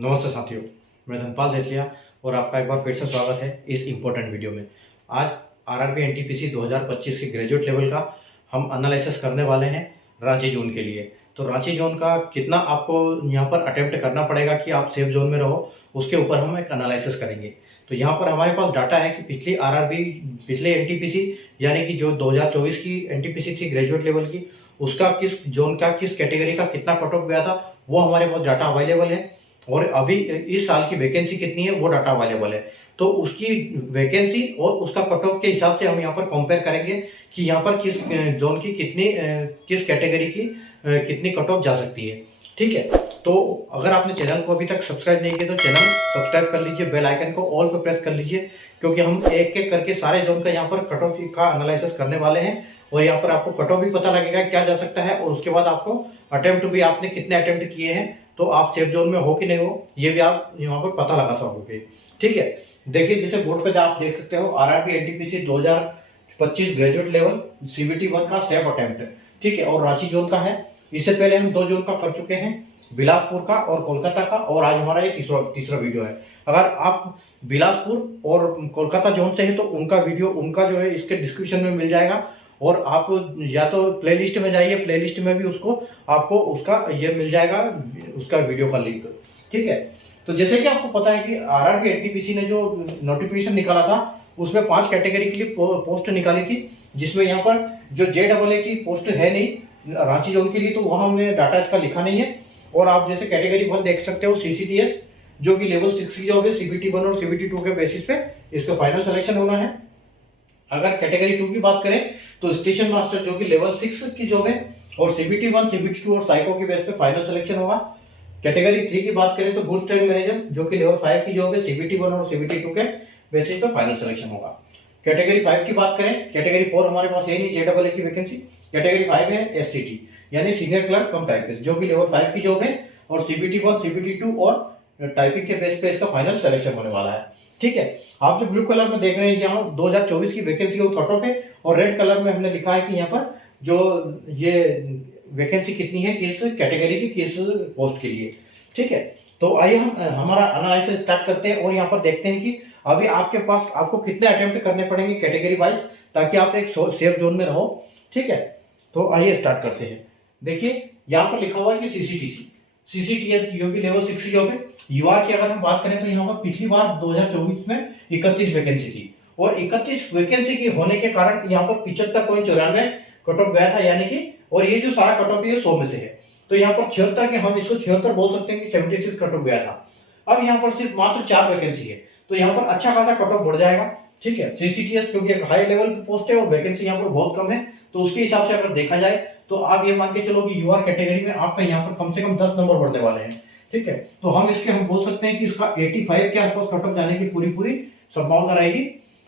नमस्ते साथियों, मैं धनपाल जेठलिया और आपका एक बार फिर से स्वागत है इस इम्पोर्टेंट वीडियो में। आज आरआरबी एनटीपीसी 2025 के ग्रेजुएट लेवल का हम एनालिसिस करने वाले हैं रांची जोन के लिए। तो रांची जोन का कितना आपको यहाँ पर अटेम्प्ट करना पड़ेगा कि आप सेफ जोन में रहो, उसके ऊपर हम एक एनालिसिस करेंगे। तो यहाँ पर हमारे पास डाटा है कि पिछले एनटीपीसी यानी कि जो 2024 की एनटीपीसी थी ग्रेजुएट लेवल की, उसका किस जोन का किस कैटेगरी का कितना कट ऑफ गया था, वो हमारे पास डाटा अवेलेबल है। और अभी इस साल की वैकेंसी कितनी है वो डाटा अवेलेबल है। तो उसकी वैकेंसी और उसका कट ऑफ के हिसाब से हम यहाँ पर कंपेयर करेंगे कि यहाँ पर किस जोन की किस कैटेगरी की कितनी कट ऑफ जा सकती है। ठीक है, तो अगर आपने चैनल को अभी तक सब्सक्राइब नहीं किया तो चैनल सब्सक्राइब कर लीजिए, बेल आइकन को ऑल पे प्रेस कर लीजिए, क्योंकि हम एक एक करके सारे जोन का यहाँ पर कट ऑफ का एनालिसिस करने वाले हैं। और यहाँ पर आपको कट ऑफ भी पता लगेगा क्या जा सकता है, और उसके बाद आपको अटेम्प्ट भी आपने कितने अटेम्प्ट किए हैं, तो आप सेफ जोन में हो कि नहीं हो, ये भी आप यहाँ पर पता लगा सकोगे। ठीक है, देखिए जैसे बोर्ड पे आप देख सकते हो RRB NTPC 2025 graduate level CBT 1 का सेफ अटेम्प्ट। ठीक है, और रांची जोन का है। इससे पहले हम 2 जोन का कर चुके हैं, बिलासपुर का और कोलकाता का, और आज हमारा ये तीसरा वीडियो है। अगर आप बिलासपुर और कोलकाता जोन से है तो उनका जो है इसके डिस्क्रिप्शन में मिल जाएगा, और आप या तो प्लेलिस्ट में जाइए, प्लेलिस्ट में भी आपको उसका ये मिल जाएगा, उसका वीडियो का लिंक। ठीक है, तो जैसे कि आपको पता है कि आरआरबी एनटीपीसी ने जो नोटिफिकेशन निकाला था उसमें 5 कैटेगरी के लिए पोस्ट निकाली थी, जिसमें यहाँ पर जो JAA की पोस्ट है नहीं रांची जोन के लिए, तो वहाँ हमने डाटा इसका लिखा नहीं है। और आप जैसे कैटेगरी 1 देख सकते हो CCTS, जो कि लेवल 6 की जॉब है, CBT 1 और CBT 2 के बेसिस पे इसका फाइनल सिलेक्शन होना है। अगर कैटेगरी 2 की बात करें तो स्टेशन मास्टर, जो कि लेवल 6 की जॉब है, और CBT 1, CBT 2 और साइको के बेस पे फाइनल सिलेक्शन होगा। कैटेगरी 3 की बात करें तो गुड्स ट्रेड मैनेजर, जो कि लेवल 5 की जॉब है, CBT 1 और CBT 2 के बेसिस पे फाइनल सिलेक्शन होगा। कैटेगरी 5 की बात करें, कैटेगरी 4 हमारे पास है नहीं JAA की वैकेंसी। कैटेगरी 5 है SCT यानी सीनियर क्लर्क कम टाइपिस्ट, जो कि लेवल 5 की जॉब है, और CBT 1, CBT 2 और टाइपिंग के बेस पे इसका फाइनल सिलेक्शन होने वाला है। ठीक है, आप जो ब्लू कलर में देख रहे हैं यहाँ 2024 की वैकेंसी और कट ऑफ है, और रेड कलर में हमने लिखा है कि यहाँ पर जो ये वैकेंसी कितनी है, किस कैटेगरी की किस पोस्ट के लिए। ठीक है, तो आइए हम हमारा एनालिसिस स्टार्ट करते हैं, और यहाँ पर देखते हैं कि अभी आपके पास आपको कितने अटेम्प्ट करने पड़ेंगे कैटेगरी वाइज, ताकि आप एक सेफ जोन में रहो। ठीक है, तो आइए स्टार्ट करते हैं। देखिए यहाँ पर लिखा हुआ है कि CCTS जो कि लेवल 6 की जॉब है। युवा की अगर हम बात करें तो यहाँ पर पिछली बार 2024 में 31 वैकेंसी थी, और 31 वैकेंसी की होने के कारण यहाँ पर 75.94 कट ऑफ गया था, यानी कि, और ये जो सारा कट ऑफ है 100 में से है, तो यहाँ पर 76 के हम इसको 76 बोल सकते हैं कि 76 कट ऑफ गया था। अब यहाँ पर सिर्फ मात्र 4 वैकेंसी है, तो यहाँ पर अच्छा खासा कट ऑफ बढ़ जाएगा। ठीक है, CCTS क्योंकि एक हाई लेवल पे पोस्ट है और वैकेंसी यहाँ पर बहुत कम है, तो उसके हिसाब से अगर देखा जाए तो आप ये मान के चलो कि यूआर कैटेगरी में आपका यहाँ पर कम से कम 10 नंबर बढ़ने वाले हैं। ठीक है, तो हम बोल सकते हैं कि इसका 85 के आसपास कट ऑफ जाने की पूरी संभावना रहेगी।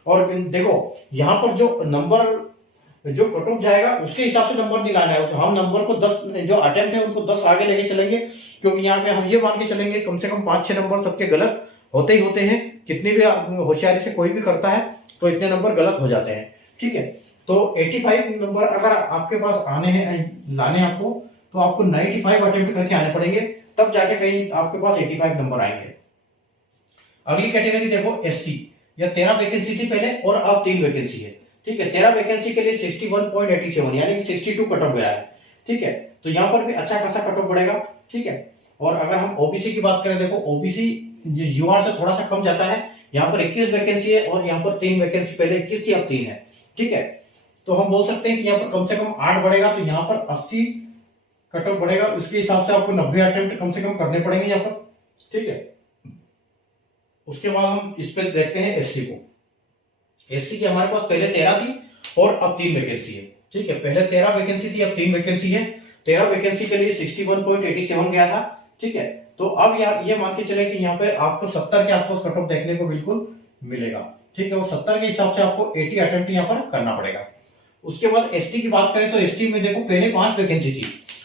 और देखो यहाँ पर जो कट ऑफ जाएगा उसके हिसाब से नंबर नहीं लाना है, हम नंबर को 10 जो अटेम्प्ट है उनको 10 आगे लेके चलेंगे, क्योंकि यहाँ पे हम ये मान के चलेंगे कम से कम 5-6 नंबर सबके गलत होते ही होते हैं। कितनी भी होशियारी से कोई भी करता है तो इतने नंबर गलत हो जाते हैं। ठीक है, तो 85 नंबर अगर आपके पास लाने आपको, तो आपको 95 अटेम्प्ट करके आने पड़ेंगे, तब जाके कहीं आपके पास 85 नंबर आएंगे। अगली कैटेगरी देखो SC, या 13 वैकेंसी थी पहले और अब 3 वैकेंसी है। ठीक है, 13 वैकेंसी के लिए 61.87 यानी कि 62 कट ऑफ गया है। ठीक है, तो यहाँ पर भी अच्छा खासा कट ऑफ बढ़ेगा। ठीक है, और अगर हम OBC की बात करें, देखो OBC यूआर से थोड़ा सा कम जाता है, यहाँ पर 21 वैकेंसी है, और यहाँ पर 3 वैकेंसी, पहले 21 थी अब 3 है। ठीक है, तो हम बोल सकते हैं कि यहाँ पर कम से कम 8 बढ़ेगा, तो यहाँ पर 80 कट ऑफ बढ़ेगा। उसके हिसाब से आपको 90 अटेम्प्ट कम से कम करने पड़ेंगे यहाँ पर। ठीक है, उसके बाद हम इस पे देखते हैं SC को। SC की हमारे पास पहले 13 थी और अब 3 वैकेंसी है। ठीक है, पहले 13 वैकेंसी थी, अब 3 वैकेंसी है। 13 वैकेंसी के लिए 61.87 गया था। ठीक है, तो अब ये मान के चले कि यहाँ पे आपको 70 के आसपास कट ऑफ देखने को बिल्कुल मिलेगा। ठीक है, और 70 के हिसाब से आपको 80 अटेम्प्ट यहाँ पर करना पड़ेगा। उसके बाद ST की बात करें तो ST में देखो पहले 5 वैकेंसी थी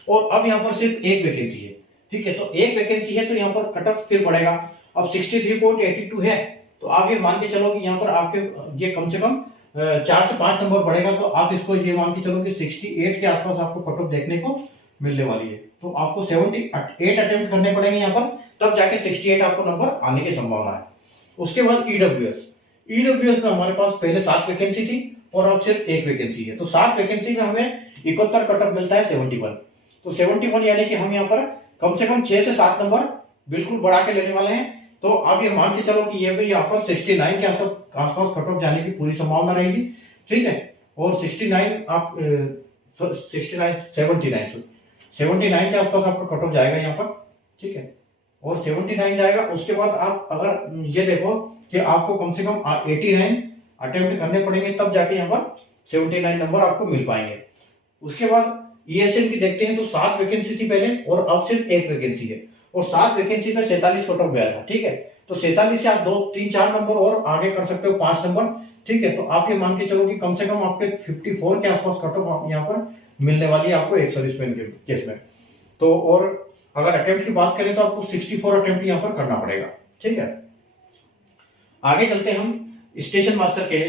और अब यहाँ पर सिर्फ 1 वैकेंसी है। ठीक है, तो 1 वैकेंसी है तो यहाँ पर कट ऑफ फिर बढ़ेगा। अब 63.82 है, तो आप ये मान के चलो कि यहाँ पर आपके ये कम से कम 4 से 5 नंबर बढ़ेगा, तो आप इसको ये मान के चलो कि 68 के आसपास आपको कट ऑफ देखने को मिलने वाली है। तो आपको 78 अटेम्प्ट करने पड़ेंगे यहाँ पर, तब जाके 68 आपको नंबर आने की संभावना है। उसके बाद ईडब्ल्यूएस में हमारे पास पहले 7 वैकेंसी थी और अब सिर्फ 1 वैकेंसी है। तो 7 वैकेंसी में हमें 71 कट ऑफ मिलता है 71। तो 71 यानी कि हम यहाँ पर कम से कम 6 से 7 नंबर बिल्कुल बढ़ा के लेने वाले हैं। तो आप ये मान के चलो कि ये भी यहाँ पर 69 के आसपास कट ऑफ जाने की पूरी संभावना रहेगी, ठीक है। और 69 आप 79 के आसपास आपका कट ऑफ जाएगा यहाँ पर, ठीक है। और 79 जाएगा। उसके बाद आप अगर ये देखो कि आपको कम से कम 89 अटेम्प्ट करने पड़ेंगे, तब जाके यहाँ पर 79 नंबर आपको मिल पाएंगे। उसके बाद ईएसएल की देखते हैं तो 7 वैकेंसी थी पहले और अब सिर्फ 1 वैकेंसी है। और 7 वैकेंसी में 47 कट ऑफ गया था, ठीक है। तो 47 से आप 2 3 4 नंबर और आगे कर सकते हो, 5 नंबर, ठीक है। तो आप ये मान के चलो कि कम से कम आपके 54 के आसपास कट ऑफ यहाँ पर मिलने वाली है आपको एक सर्विसमैन के केस में। तो और अगर अटेम्प्ट की बात करें तो आपको 64 अटेम्प्ट यहाँ पर करना पड़ेगा, ठीक है। आगे चलते हैं हम स्टेशन मास्टर के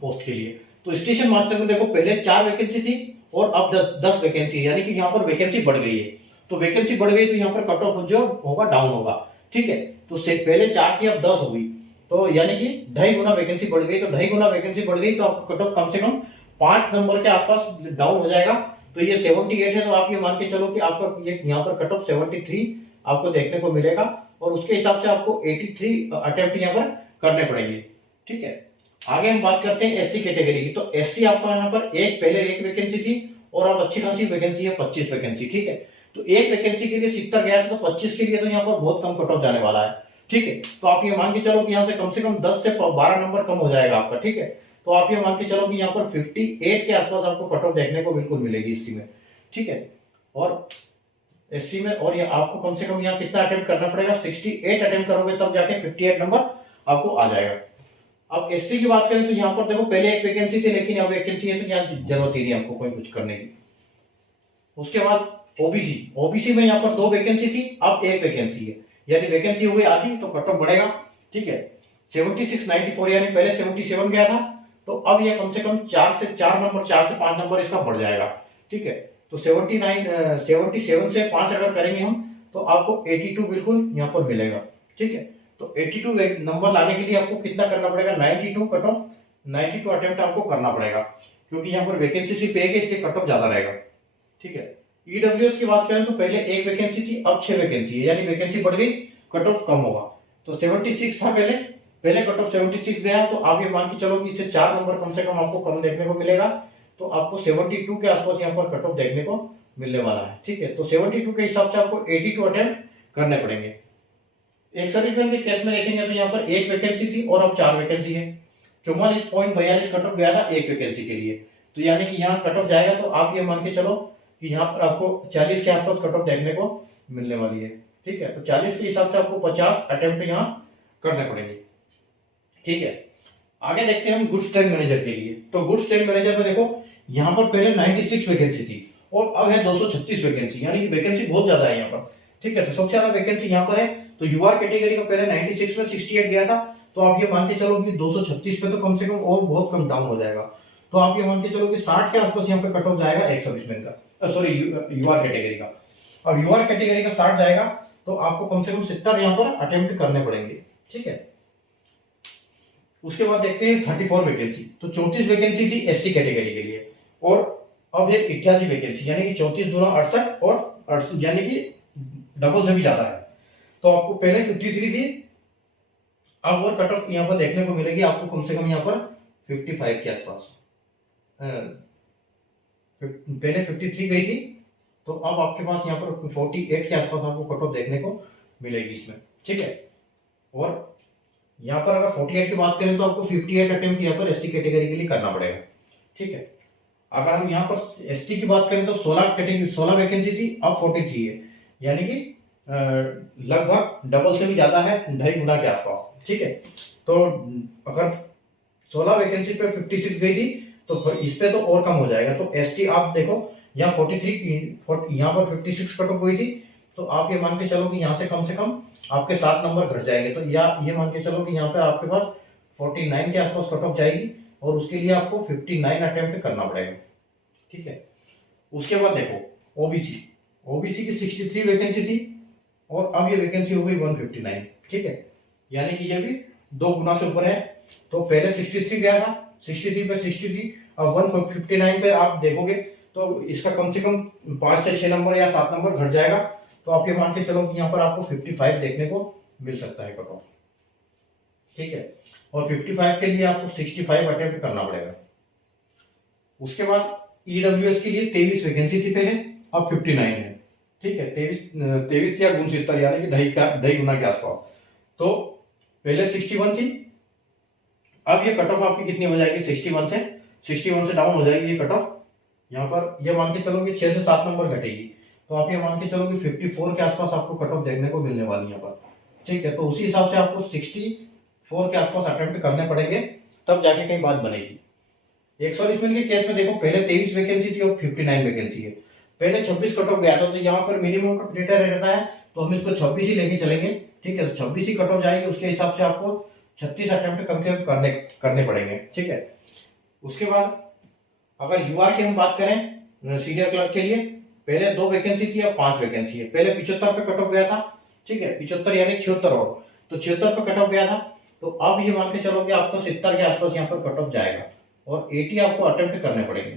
पोस्ट के लिए। तो स्टेशन मास्टर में देखो पहले 4 वैकेंसी थी और अब 10 वैकेंसी, यानी कि यहाँ पर वैकेंसी बढ़ गई है। तो वैकेंसी बढ़ गई तो यहाँ पर कट ऑफ जो होगा डाउन होगा, ठीक है। तो से पहले 4 की अब 10 हो गई, तो यानी कि 2.5 गुना वैकेंसी बढ़ गई। तो 2.5 गुना वैकेंसी बढ़ गई तो आपको कट ऑफ कम से कम 5 नंबर के आसपास डाउन हो जाएगा। तो ये 78 है, तो आप ये मान के चलो कि आपका ये यहाँ पर कट ऑफ 73 आपको देखने को मिलेगा और उसके हिसाब से आपको 83 अटेम्प्ट यहाँ पर करने पड़ेंगे, ठीक है। आगे हम बात करते हैं एससी कैटेगरी की। तो एससी आपका यहाँ पर पहले एक वैकेंसी थी और अब अच्छी खासी वैकेंसी है, 25 वैकेंसी, ठीक है। तो एक वैकेंसी के लिए 70 गया था, तो 25 के लिए तो यहाँ पर बहुत कम कट ऑफ जाने वाला है, ठीक है। तो आप ये मान के चलो कि यहाँ से कम 10 से 12 नंबर कम हो जाएगा आपका, ठीक है। तो आप ये मान के चलो कि यहाँ पर 58 के आसपास आपको कट ऑफ देखने को बिल्कुल मिलेगी एससी में, ठीक है। और एससी में और ये आपको कम से कम यहाँ कितना अटेम्प्ट करना पड़ेगा, 68 अटेम्प्ट करोगे तब जाके 58 नंबर आपको आ जाएगा। अब एससी की बात करें तो यहाँ पर देखो पहले एक वैकेंसी थी लेकिन अब वैकेंसी है तो यहाँ जरूरत ही नहीं आपको कोई कुछ करने की। उसके बाद ओबीसी में यहाँ पर 2 वैकेंसी थी, अब 1 वैकेंसी है, यानी वैकेंसी हो गई आधी, तो कट ऑफ बढ़ेगा, ठीक है। 7694 यानी पहले 77 गया था, तो अब ये कम से कम 4 से 5 नंबर इसका बढ़ जाएगा, ठीक है। तो 77 से 5 अगर करेंगे हम तो आपको 82 बिल्कुल यहाँ पर मिलेगा, ठीक है। तो 82 नंबर लाने के लिए आपको कितना करना पड़ेगा, 92 कट ऑफ 92 अटेम्प्ट आपको करना पड़ेगा, क्योंकि यहाँ पर वैकेंसी सिर्फ एक है इसलिए कट ऑफ ज्यादा रहेगा, ठीक है। ईडब्ल्यूएस की बात करें तो पहले 1 वैकेंसी थी, अब 6 वैकेंसी है, यानी वैकेंसी बढ़ गई, कट ऑफ कम होगा। तो 76 था पहले कट ऑफ 76 गया, तो आप ये मान के चलो कि इससे 4 नंबर कम से कम आपको कम देखने को मिलेगा। तो आपको 72 के आसपास यहाँ पर कट ऑफ देखने को मिलने वाला है, ठीक है। तो 72 के हिसाब से आपको 82 अटेम्प्ट करने पड़ेंगे। एक सर्विसमैन के केस में देखेंगे तो यहाँ पर 1 वैकेंसी थी और अब 4 वैकेंसी है। 44.42 कट ऑफ गया था 1 वैकेंसी के लिए, तो यानी कि यहाँ कट ऑफ जाएगा तो आप ये मान के चलो कि यहाँ पर आपको 40 के आसपास कट ऑफ देखने को मिलने वाली है, ठीक है। तो 40 के हिसाब से आपको 50 अटेम्प्ट यहाँ करने पड़ेंगे, ठीक है। आगे देखते हैं हम गुड्स ट्रेन मैनेजर के लिए। तो गुड्स ट्रेन मैनेजर में देखो यहाँ पर पहले 96 वैकेंसी थी और अब है 236 वैकेंसी, यानी कि वैकेंसी बहुत ज्यादा है यहाँ पर, ठीक है। तो सबसे ज्यादा वैकेंसी यहाँ पर है। तो यूआर कैटेगरी का पहले 96 में 68 गया था, तो आप ये मान के चलो कि 236 पे तो कम से कम और बहुत कम डाउन हो जाएगा। तो आप ये मान के चलो कि 60 के आसपास यहाँ पे कट ऑफ जाएगा एक सर्विसमैन का, सॉरी यूआर कैटेगरी का। अब यूआर कैटेगरी का 60 जाएगा तो आपको कम से कम 70 यहाँ पर अटेम्प्ट करने पड़ेंगे, ठीक है। उसके बाद देखते हैं 34 वैकेंसी। तो 34 वैकेंसी थी एससी कैटेगरी के लिए और अब है 88 वैकेंसी, यानी कि 34 दूना 68 और 68 यानी कि डबल से भी ज्यादा है। तो आपको पहले 53 थी, अब और कट ऑफ यहाँ पर देखने को मिलेगी आपको कम से कम यहाँ पर 55 के आसपास। पहले 53 गई थी, तो अब आपके पास यहाँ पर 48 के आसपास आपको कट ऑफ देखने को मिलेगी इसमें, ठीक है। और यहाँ पर अगर 48 की बात करें तो आपको 58 अटेम्प्ट यहाँ पर एसटी कैटेगरी के लिए करना पड़ेगा, ठीक है। अगर हम यहाँ पर एसटी की बात करें तो 16 वैकेंसी थी, अब 43 है, यानी कि लगभग डबल से भी ज्यादा है, 2.5 गुना के आसपास, ठीक है। तो अगर 16 वैकेंसी पे 56 गई थी तो इस पे तो और कम हो जाएगा। तो एसटी आप देखो यहाँ 43 यहाँ पर 56 कट ऑफ हुई थी, तो आप ये मान के चलो कि यहाँ से कम आपके 7 नंबर घट जाएंगे। तो या ये मान के चलो कि यहाँ पे आपके पास 49 के आसपास कट ऑफ जाएगी और उसके लिए आपको 59 अटेम्प्ट करना पड़ेगा, ठीक है। उसके बाद देखो ओबीसी की 63 वैकेंसी थी और अब ये वैकेंसी हो गई 159। ठीक है, यानी कि ये भी 2 गुना से ऊपर है। तो पहले 63 गया था, 63 पे 63, अब 159 पे आप देखोगे तो इसका कम से कम 5 से 6 नंबर या 7 नंबर घट जाएगा। तो आप ये मान के चलो कि यहाँ पर आपको 55 देखने को मिल सकता है कट ऑफ। ठीक है, और 55 के लिए आपको 65 अटेम्प्ट करना पड़ेगा। उसके बाद ईडब्ल्यूएस के लिए 23 वैकेंसी थी पहले, अब 59 है। ठीक है, 23 या 69, यानी कि ढाई गुना के आसपास। तो पहले 61 थी, अब ये कट ऑफ आपकी कितनी हो जाएगी, 61 से डाउन हो जाएगी ये कट ऑफ। यहाँ पर ये मान के चलो कि 6 से 7 नंबर घटेगी। तो आप ये मान के चलो कि 54 के आसपास आपको कट ऑफ देखने को मिलने वाली है यहाँ पर। ठीक है, तो उसी हिसाब से आपको 64 के आसपास अटेम्प्ट करने पड़ेंगे, तब जाके कहीं बात बनेगी। 119 के केस में देखो, पहले 23 वैकेंसी थी और 59 वैकेंसी है। पहले 26 कट ऑफ गया था, तो यहाँ पर मिनिमम का क्राइटेरिया रहता है, तो हम इसको 26 ही लेके चलेंगे। ठीक है, तो 26 ही कट ऑफ जाएगी, उसके हिसाब से आपको 36 अटेम्प्ट कम से कम करने पड़ेंगे। ठीक है, उसके बाद अगर यूआर की हम बात करें सीनियर क्लर्क के लिए, पहले 2 वैकेंसी थी, अब 5 वैकेंसी है। पहले 75 पे कट ऑफ गया था। ठीक है, 75 यानी 76 और, तो 76 पे कट ऑफ गया था। तो अब ये मान के चलो कि आपको 70 के आसपास यहाँ पर कट ऑफ जाएगा और 80 आपको अटेम्प्ट करने पड़ेंगे।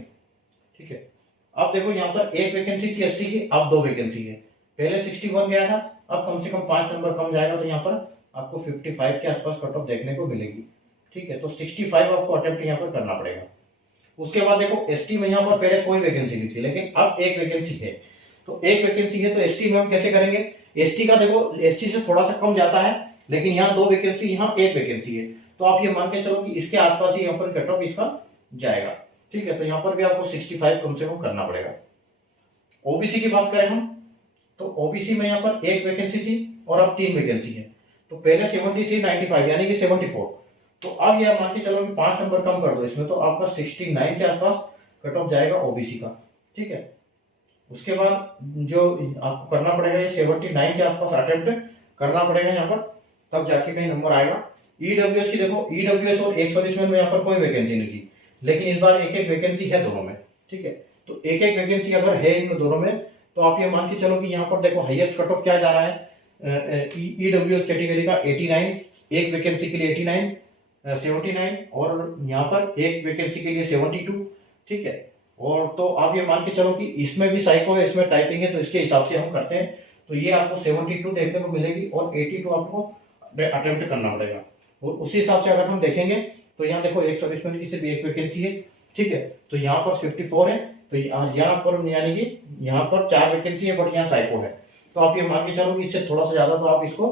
ठीक है, अब देखो यहाँ पर 1 वैकेंसी थी 80 की, अब 2 वैकेंसी है। पहले 61 गया था, अब कम से कम 5 नंबर कम जाएगा, तो यहाँ पर आपको 55 के आसपास कट ऑफ देखने को मिलेगी। ठीक है, तो 65 आपको अटेम्प्ट यहाँ पर करना पड़ेगा। उसके बाद देखो एसटी में यहाँ पर पहले कोई वैकेंसी नहीं थी, लेकिन अब 1 वैकेंसी है। तो 1 वैकेंसी है, तो एसटी में हम कैसे करेंगे, एसटी का देखो एसटी से थोड़ा सा कम जाता है, लेकिन यहाँ 2 वैकेंसी, यहाँ 1 वैकेंसी है। तो आप ये मान के चलो कि इसके आसपास ही यहाँ पर कट ऑफ इसका जाएगा। ठीक है, तो यहाँ पर भी आपको 65 कम से कम करना पड़ेगा। ओबीसी की बात करें हम, तो ओबीसी में यहाँ पर 1 वैकेंसी थी और अब 3 वैकेंसी है। तो पहले 73 95 यानी कि 74, तो अब यह मान के चलो कि 5 नंबर कम कर दो इसमें, तो आपका 69 के आसपास कट ऑफ जाएगा ओबीसी का। ठीक है, उसके बाद जो आपको करना पड़ेगा, ये 79 के आसपास अटेम्प्ट करना पड़ेगा यहाँ पर, तब जाके कहीं नंबर आएगा। ईडब्ल्यूएस की देखो, ईडब्ल्यूएस और 119 में यहाँ पर कोई वैकेंसी नहीं थी, लेकिन इस बार 1-1 वैकेंसी है दोनों में। ठीक है, तो 1-1 वैकेंसी अगर है इन दोनों में, तो आप ये मान के चलो कि यहाँ पर देखो हाईएस्ट कट ऑफ क्या जा रहा है, ईडब्ल्यूएस कैटेगरी का 89, 1 वैकेंसी के लिए 89, 79, और यहाँ पर 1 वैकेंसी के लिए 72। ठीक है, और तो आप ये मान के चलो कि इसमें भी साइको है, इसमें टाइपिंग है, तो इसके हिसाब से हम करते हैं, तो ये आपको 72 देखने को मिलेगी और 82 आपको अटेम्प्ट करना पड़ेगा। और उसी हिसाब से अगर हम देखेंगे तो यहाँ देखो 119 की सिर्फ 1 वैकेंसी है। ठीक है, तो यहाँ पर 54 है, तो यहाँ पर यानी कि यहाँ पर 4 वैकेंसी है, बट यहाँ साइको है। तो आप ये मान के चलो कि इससे थोड़ा सा ज्यादा, तो आप इसको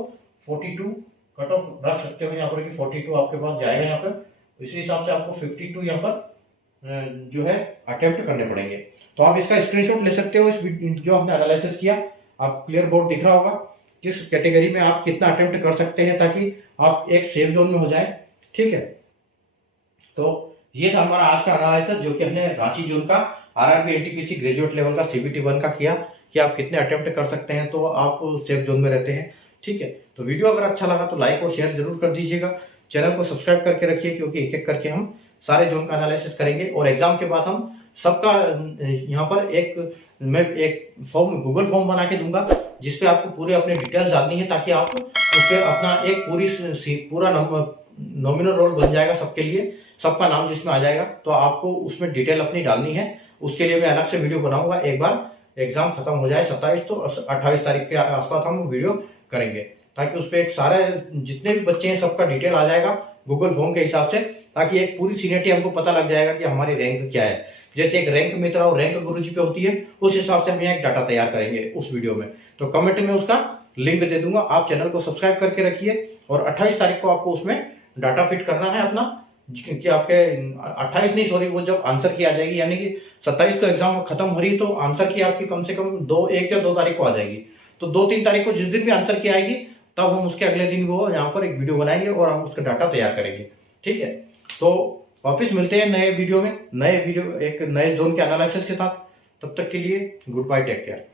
42 कट ऑफ रख सकते हो यहाँ पर कि 42 आपके पास जाएगा यहाँ पर। तो इसी हिसाब से आपको 52 यहाँ पर जो है अटेम्प्ट करने पड़ेंगे। तो आप इसका स्क्रीनशॉट ले सकते हो, इस जो हमने एनालिसिस किया, आप क्लियर बोर्ड दिख रहा होगा किस कैटेगरी में आप कितना अटेम्प्ट कर सकते हैं, ताकि आप एक सेफ जोन में हो जाए। ठीक है, तो ये था हमारा आज का एनालिसिस, जो कि हमने रांची जोन का आरआरबी एनटीपीसी ग्रेजुएट लेवल का सीबीटी 1 का किया, कि आप कितने अटेम्प्ट कर सकते हैं, तो आप सेफ जोन में रहते हैं। ठीक है, तो वीडियो अगर अच्छा लगा तो लाइक और शेयर जरूर कर दीजिएगा, चैनल को सब्सक्राइब करके रखिए, क्योंकि एक एक करके हम सारे जोन का एनालिसिस करेंगे। और एग्जाम के बाद हम सबका यहाँ पर मैं एक फॉर्म, गूगल फॉर्म बना के दूंगा, जिसपे आपको पूरे अपने डिटेल्स डालनी है, ताकि आप उस पर अपना एक पूरा नॉमिनल रोल बन जाएगा सबके लिए, सबका नाम जिसमें आ जाएगा, तो आपको उसमें डिटेल अपनी डालनी है। उसके लिए मैं अलग से वीडियो बनाऊंगा, एक बार एग्जाम खत्म हो जाए 27, तो 28 तारीख के आसपास हम वीडियो करेंगे, ताकि उस पर एक सारे जितने भी बच्चे हैं सबका डिटेल आ जाएगा गूगल फॉर्म के हिसाब से, ताकि एक पूरी सीनियरिटी हमको पता लग जाएगा कि हमारी रैंक क्या है। जैसे एक रैंक मित्रा और रैंक गुरुजी पे होती है, उस हिसाब से हम यहाँ एक डाटा तैयार करेंगे उस वीडियो में। तो कमेंट में उसका लिंक दे दूंगा, आप चैनल को सब्सक्राइब करके रखिए। और 28 तारीख को आपको उसमें डाटा फिट करना है अपना, कि आपके 28 नहीं, सॉरी, वो जब आंसर की आ जाएगी, यानी कि 27 को एग्जाम खत्म हो रही, तो आंसर की आपकी कम से कम 1 या 2 तारीख को आ जाएगी। तो 2-3 तारीख को जिस दिन भी आंसर की आएगी, तब हम उसके अगले दिन वो यहाँ पर एक वीडियो बनाएंगे और हम उसका डाटा तैयार करेंगे। ठीक है, तो वापस मिलते हैं नए वीडियो में, एक नए जोन के एनालिसिस के साथ। तब तक के लिए गुड बाय, टेक केयर।